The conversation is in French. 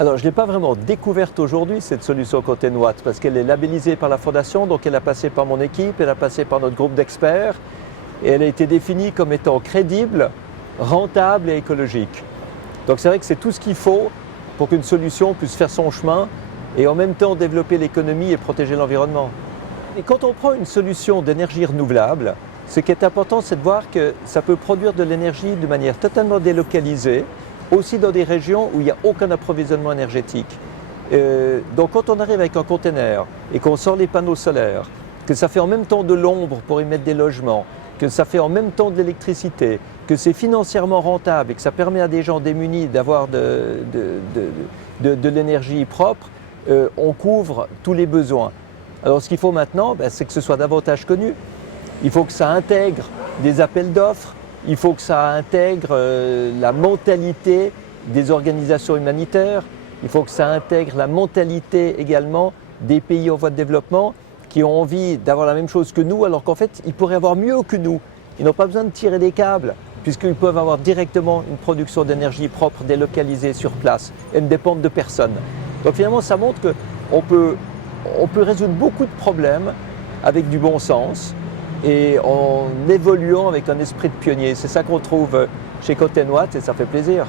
Alors, je ne l'ai pas vraiment découverte aujourd'hui, cette solution Content parce qu'elle est labellisée par la Fondation, donc elle a passé par mon équipe, elle a passé par notre groupe d'experts, et elle a été définie comme étant crédible, rentable et écologique. Donc c'est vrai que c'est tout ce qu'il faut pour qu'une solution puisse faire son chemin et en même temps développer l'économie et protéger l'environnement. Et quand on prend une solution d'énergie renouvelable, ce qui est important, c'est de voir que ça peut produire de l'énergie de manière totalement délocalisée, aussi dans des régions où il n'y a aucun approvisionnement énergétique. Donc quand on arrive avec un conteneur et qu'on sort les panneaux solaires, que ça fait en même temps de l'ombre pour y mettre des logements, que ça fait en même temps de l'électricité, que c'est financièrement rentable et que ça permet à des gens démunis d'avoir de l'énergie propre, on couvre tous les besoins. Alors ce qu'il faut maintenant, c'est que ce soit davantage connu. Il faut que ça intègre des appels d'offres, il faut que ça intègre la mentalité des organisations humanitaires, il faut que ça intègre la mentalité également des pays en voie de développement qui ont envie d'avoir la même chose que nous, alors qu'en fait, ils pourraient avoir mieux que nous. Ils n'ont pas besoin de tirer des câbles, puisqu'ils peuvent avoir directement une production d'énergie propre, délocalisée sur place, et ne dépendre de personne. Donc finalement, ça montre qu'on peut résoudre beaucoup de problèmes avec du bon sens, et en évoluant avec un esprit de pionnier. C'est ça qu'on trouve chez Content et ça fait plaisir.